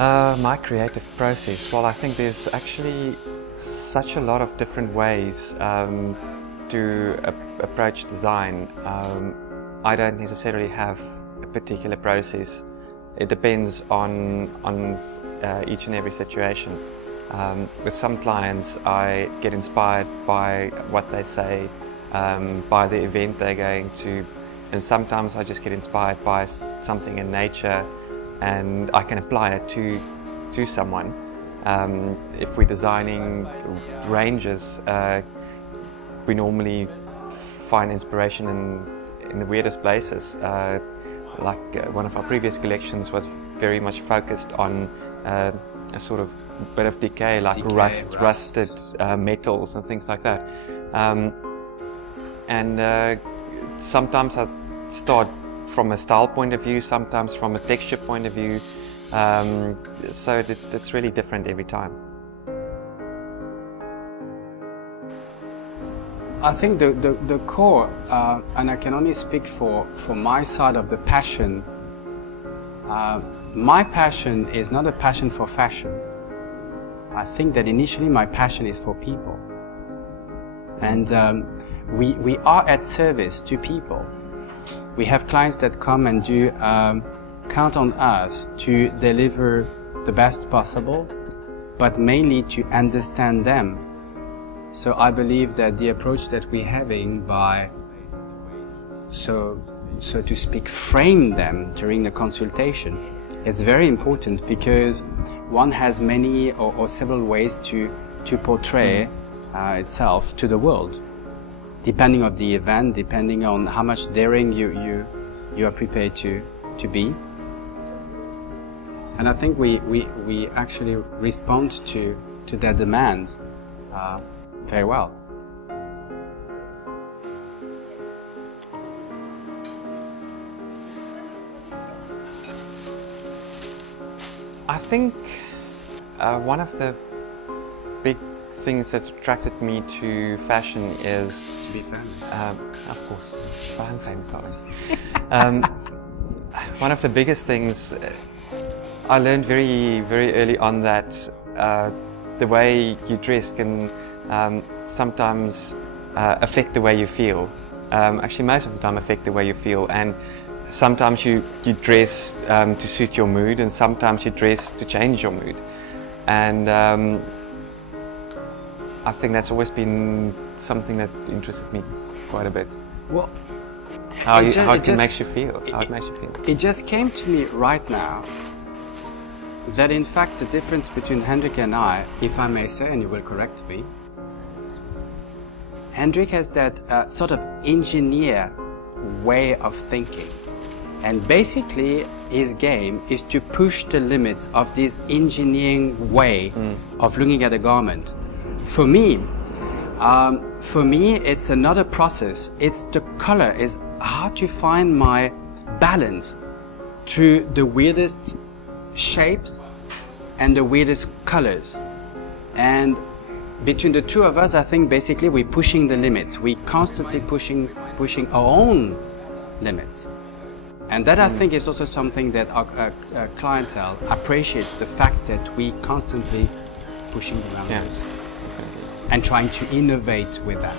My creative process, well, I think there's actually such a lot of different ways to approach design. I don't necessarily have a particular process. It depends on each and every situation. With some clients, I get inspired by what they say, by the event they're going to, and sometimes I just get inspired by something in nature and I can apply it to someone. If we're designing ranges, we normally find inspiration in the weirdest places. One of our previous collections was very much focused on a sort of bit of decay, like rusted metals and things like that. Sometimes I start from a style point of view, sometimes from a texture point of view, so it's really different every time. I think the core, and I can only speak for my side of the passion, my passion is not a passion for fashion. I think that initially my passion is for people. And we are at service to people. We have clients that come and do count on us to deliver the best possible, but mainly to understand them. So I believe that the approach that we're having by, so to speak, frame them during the consultation is very important, because one has many or several ways to portray itself to the world, depending on the event, depending on how much daring you are prepared to be. And I think we actually respond to that demand very well. I think one of the big things that attracted me to fashion is to be famous. Of course, I'm famous, darling. One of the biggest things I learned very early on, that the way you dress can sometimes affect the way you feel. Actually, most of the time affect the way you feel, and sometimes you dress to suit your mood, and sometimes you dress to change your mood. And I think that's always been something that interested me quite a bit. Well, how it makes you feel. It just came to me right now that in fact the difference between Hendrik and I, if I may say, and you will correct me, Hendrik has that sort of engineer way of thinking. And basically his game is to push the limits of this engineering way of looking at a garment. For me, it's another process. It's the color, is how to find my balance through the weirdest shapes and the weirdest colors. And between the two of us, I think basically we're pushing the limits. We're constantly pushing our own limits. And that I think is also something that our clientele appreciates, the fact that we constantly pushing the boundaries and trying to innovate with that.